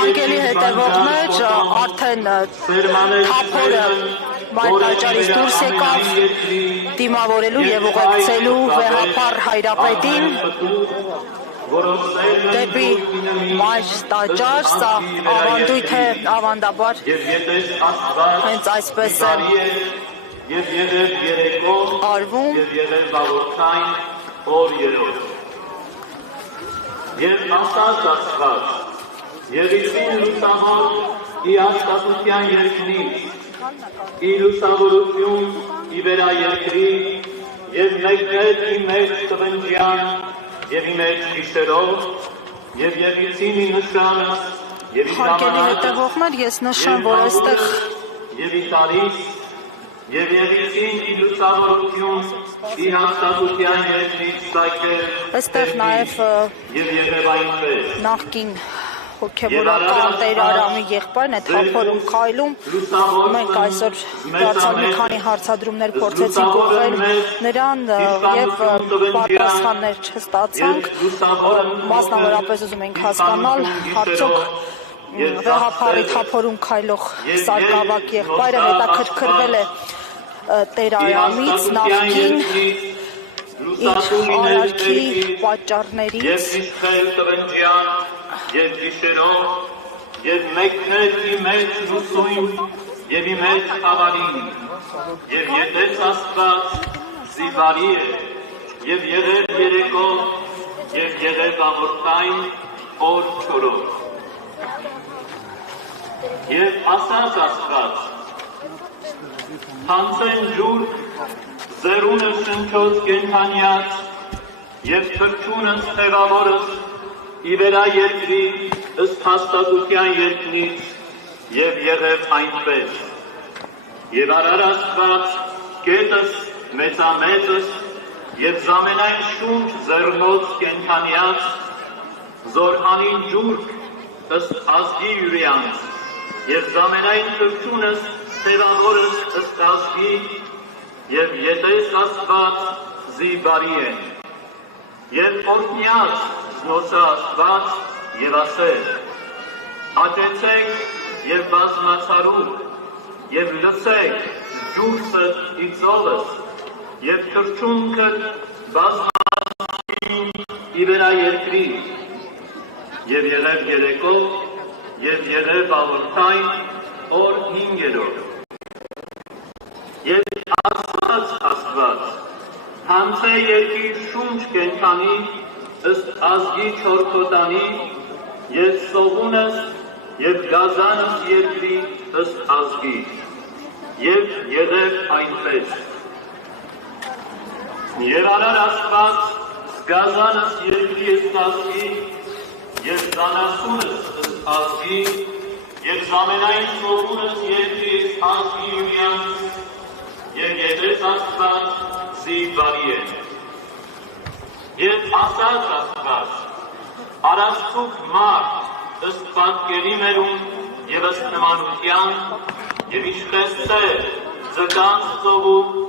Անկելի հետևողներ արդեն թափորը մայրաճարից դուրս եկավ դիմավորելու և ուղեկցելու վեհափառ հայրապետին դեպի մայր տաճար, սա ավանդույթ է ավանդաբար հենց այսպես է արվում Եվ ասաց Աստված, և իսին լուսավոր ի աստվածության երկնից, ի լուսավորություն ի վերա երկրի, և մեկներ ի մեջ տվնջյան, և ի մեջ գիշերով, և եղիցին ի նշանս, և ի Հարկելի հետևողներ, ես նշեմ, որ այստեղ և ի տարիս, և եղիցին ի լուսավորություն, ի հաստատության երկնից սայքեր, այստեղ նաև նախկին հոգևորական Տեր Արամի եղբայրն է թափորում քայլում, մենք այսօր դարձյալ մի քանի հարցադրումներ փորձեցինք ուղղել նրան և պատասխաններ չստացանք, մասնավորապես ուզում ենք հասկանալ, արդյոք վեհափառի թափորում քայլող սարկավակ եղբայրը հետաքրքրվել է Տեր Արամից նախկին իր արարքի պատճառներից և գիշերով, և մեկներ ի մեջ լուսույն, և ի մեջ խավարին, և ետեց Աստված զիվարի է, և եղև երեկով, և եղև աղորդային օր չորով։ Եվ ասաց Աստված, հանցեն ջուրք, զերունը շնչոց կենթանյաց, և թրջունս թեղավորս, ի վերա երկրի ըստ հաստատության երկնից, և եղև այնպես։ Եվ արար Աստված կետս մեծամեծս, և զամենայն շունչ զեռնոց կենթանյաց, զորհանին ջուրք ըստ ազգի յուրյանց, և զամենայն թրջունս թեղավորս ըստ ազգի, և ետես Աստված զիվարի են։ Եվ օրհնյաց զնոսա Աստված և ասել, աճեցեք և բազմացարու, և լսեք ջուրսըդ ի ծովս, և թրջունքըդ բազմացին ի վերա երկրի, և եղև երեկով, և եղև աղորդային օր հինգերով։ Եվ ասաց Աստված, հանցե երկիր շունչ կենթանի, ըստ ազգի չորքոտանի, և սովունս, և գազանս երկրի ըստ ազգի, և եղև այնպես։ Եվ արար Աստված գազանս երկրի ըստ ազգի, և զանասունս ըստ ազգի, և զամենայն սովունս երկրի ըստ ազգի յուրյանց, և ետեց Աստված զիվարի են։ Եվ ասաց Աստված, արաստուք մարդ ըստ պատկերի մերում և ըստ նմանության, և իշխեսցե ձգանց ծովու